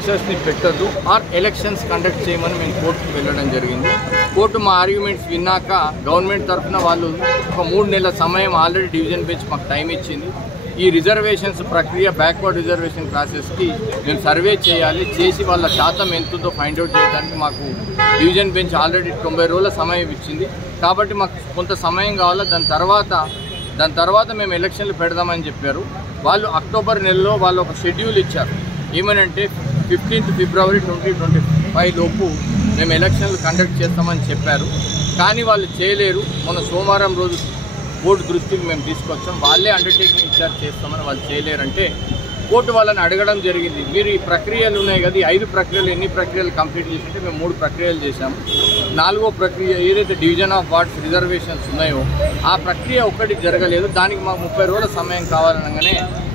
ఆఫీసర్స్ని పెట్టద్దు are elections conduct చేయమని మేము కోర్టుకు వెళ్ళడం జరిగింది. కోర్టు మా ఆర్గ్యుమెంట్స్ విన్నాక గవర్నమెంట్ తరఫున వాళ్ళు ఒక 3 నెలల సమయం ఆల్రెడీ డివిజన్ బెంచ్ మాకు టైం ఇచ్చింది. ఈ రిజర్వేషన్స్ ప్రక్రియ బ్యాక్వర్డ్ రిజర్వేషన్ క్లాసెస్కి మేము సర్వే చేయాలి, చేసి వాళ్ళ శాతం ఎంతుందో ఫైండ్ అవుట్ చేయడానికి మాకు డివిజన్ బెంచ్ ఆల్రెడీ 90 రోజుల సమయం ఇచ్చింది. కాబట్టి మాకు కొంత సమయం కావాలి. దాని తర్వాత మేము ఎలక్షన్లు పెడదామని చెప్పారు. వాళ్ళు అక్టోబర్ నెలలో వాళ్ళు ఒక షెడ్యూల్ ఇచ్చారు. ఏమనంటే 15th ఫిబ్రవరి 2025 లోపు మేము ఎలక్షన్లు కండక్ట్ చేస్తామని చెప్పారు. కానీ వాళ్ళు చేయలేరు. మొన్న సోమవారం రోజు కోర్టు దృష్టికి మేము తీసుకొచ్చాం. వాళ్ళే అండర్టేకింగ్ ఇచ్చారు చేస్తామని, వాళ్ళు చేయలేరంటే కోర్టు వాళ్ళని అడగడం జరిగింది. మీరు ఈ ప్రక్రియలు ఉన్నాయి కదా, ఈ 5 ప్రక్రియలు ఎన్ని ప్రక్రియలు కంప్లీట్ చేస్తుంటే మేము 3 ప్రక్రియలు చేశాము. 4వ ప్రక్రియ ఏదైతే డివిజన్ ఆఫ్ వార్డ్స్ రిజర్వేషన్స్ ఉన్నాయో ఆ ప్రక్రియ ఒక్కటి జరగలేదు. దానికి మాకు 30 రోజుల సమయం కావాలనగానే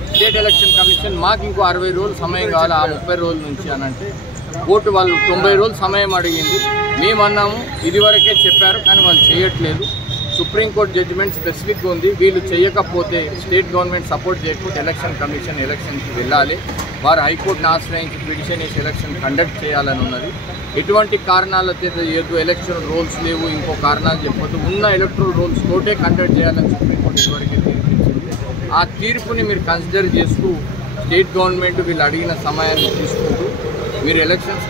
స్టేట్ ఎలక్షన్ కమిషన్ మాకు ఇంకో 60 రోజులు సమయం కావాలి ఆ 30 రోజుల నుంచి అని అంటే కోర్టు వాళ్ళు 90 రోజులు సమయం అడిగింది. మేమన్నాము ఇదివరకే చెప్పారు కానీ వాళ్ళు చేయట్లేదు. సుప్రీంకోర్టు జడ్జిమెంట్ స్పెసిఫిక్గా ఉంది, వీళ్ళు చేయకపోతే స్టేట్ గవర్నమెంట్ సపోర్ట్ చేయకపోతే ఎలక్షన్ కమిషన్ ఎలక్షన్కి వెళ్ళాలి, వారు హైకోర్టును ఆశ్రయించి పిటిషన్ వేసి ఎలక్షన్ కండక్ట్ చేయాలని ఉన్నది. ఎటువంటి కారణాలతో ఏదో ఎలక్షన్ రూల్స్ లేవు, ఇంకో కారణాలు చెప్పొద్దు, ఉన్న ఎలక్ట్రల్ రూల్స్ తోటే కండక్ట్ చేయాలని సుప్రీంకోర్టు ఇదివరకే తీర్పిచ్చింది. ఆ తీర్పుని మీరు కన్సిడర్ చేస్తూ స్టేట్ గవర్నమెంట్ వీళ్ళు అడిగిన సమయాన్ని తీసుకుంటూ మీరు ఎలక్షన్స్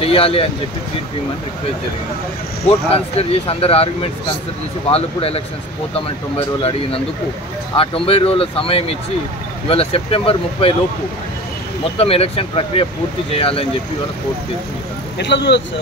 చేయాలి అని చెప్పి తీర్పు ఇవ్వమని రిక్వెస్ట్ జరిగింది. కోర్టు కన్సిడర్ చేసి అందరు ఆర్గ్యుమెంట్స్ కన్సిడర్ చేసి వాళ్ళు కూడా ఎలక్షన్స్ పోతామని 90 రోజులు అడిగినందుకు ఆ 90 రోజుల సమయం ఇచ్చి ఇవాళ సెప్టెంబర్ 30 లోపు మొత్తం ఎలక్షన్ ప్రక్రియ పూర్తి చేయాలని చెప్పి ఇవాళ కోర్టు తీర్పు. ఎట్లా చూడొచ్చు?